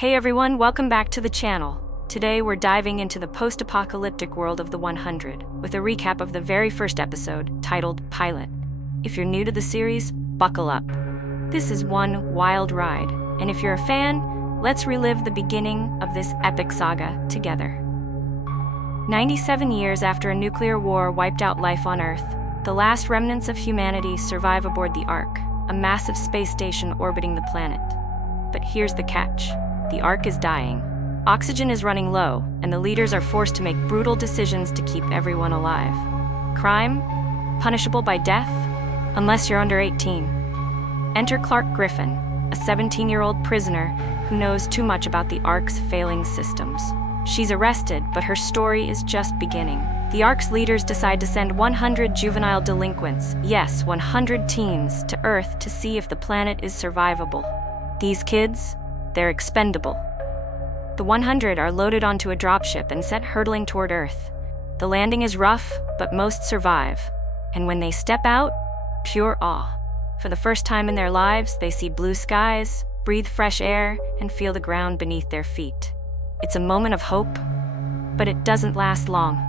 Hey everyone, welcome back to the channel. Today we're diving into the post-apocalyptic world of the 100 with a recap of the very first episode, titled Pilot. If you're new to the series, buckle up. This is one wild ride, and if you're a fan, let's relive the beginning of this epic saga together. 97 years after a nuclear war wiped out life on Earth, the last remnants of humanity survive aboard the Ark, a massive space station orbiting the planet. But here's the catch. The Ark is dying. Oxygen is running low, and the leaders are forced to make brutal decisions to keep everyone alive. Crime? Punishable by death? Unless you're under 18. Enter Clarke Griffin, a 17-year-old prisoner who knows too much about the Ark's failing systems. She's arrested, but her story is just beginning. The Ark's leaders decide to send 100 juvenile delinquents, yes, 100 teens, to Earth to see if the planet is survivable. These kids, they're expendable. The 100 are loaded onto a dropship and sent hurtling toward Earth. The landing is rough, but most survive. And when they step out, pure awe. For the first time in their lives, they see blue skies, breathe fresh air, and feel the ground beneath their feet. It's a moment of hope, but it doesn't last long.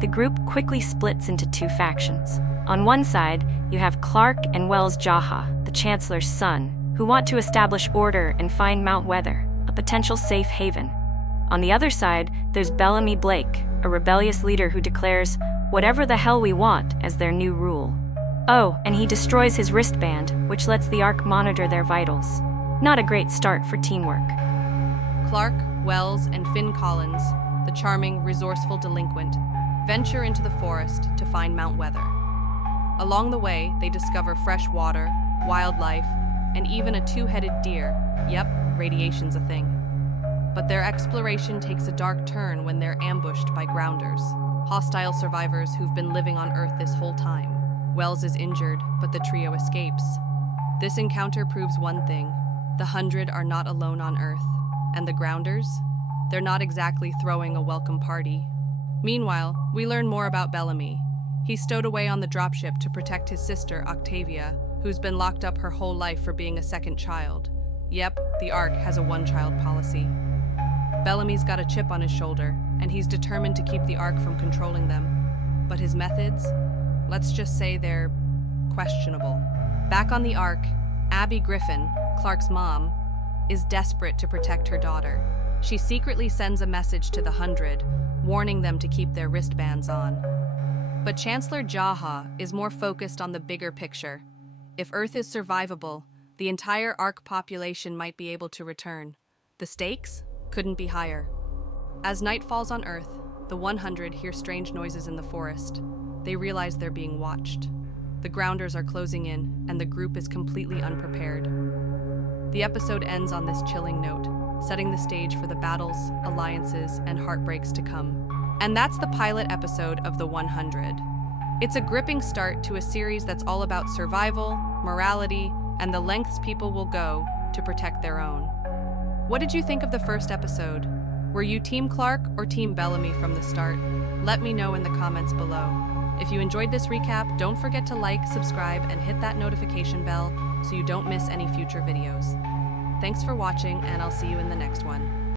The group quickly splits into two factions. On one side, you have Clarke and Wells Jaha, the chancellor's son, who want to establish order and find Mount Weather, a potential safe haven. On the other side, there's Bellamy Blake, a rebellious leader who declares, "Whatever the hell we want," as their new rule. Oh, and he destroys his wristband, which lets the Ark monitor their vitals. Not a great start for teamwork. Clarke, Wells, and Finn Collins, the charming, resourceful delinquent, venture into the forest to find Mount Weather. Along the way, they discover fresh water, wildlife, and even a two-headed deer. Yep, radiation's a thing. But their exploration takes a dark turn when they're ambushed by grounders, hostile survivors who've been living on Earth this whole time. Wells is injured, but the trio escapes. This encounter proves one thing: the 100 are not alone on Earth. And the grounders? They're not exactly throwing a welcome party. Meanwhile, we learn more about Bellamy. He's stowed away on the dropship to protect his sister, Octavia, who's been locked up her whole life for being a second child. Yep, the Ark has a one-child policy. Bellamy's got a chip on his shoulder, and he's determined to keep the Ark from controlling them. But his methods? Let's just say they're questionable. Back on the Ark, Abby Griffin, Clarke's mom, is desperate to protect her daughter. She secretly sends a message to the 100, warning them to keep their wristbands on. But Chancellor Jaha is more focused on the bigger picture. If Earth is survivable, the entire Ark population might be able to return. The stakes couldn't be higher. As night falls on Earth, the 100 hear strange noises in the forest. They realize they're being watched. The grounders are closing in, and the group is completely unprepared. The episode ends on this chilling note, setting the stage for the battles, alliances, and heartbreaks to come. And that's the pilot episode of The 100. It's a gripping start to a series that's all about survival, morality, and the lengths people will go to protect their own. What did you think of the first episode? Were you Team Clarke or Team Bellamy from the start? Let me know in the comments below. If you enjoyed this recap, don't forget to like, subscribe, and hit that notification bell so you don't miss any future videos. Thanks for watching, and I'll see you in the next one.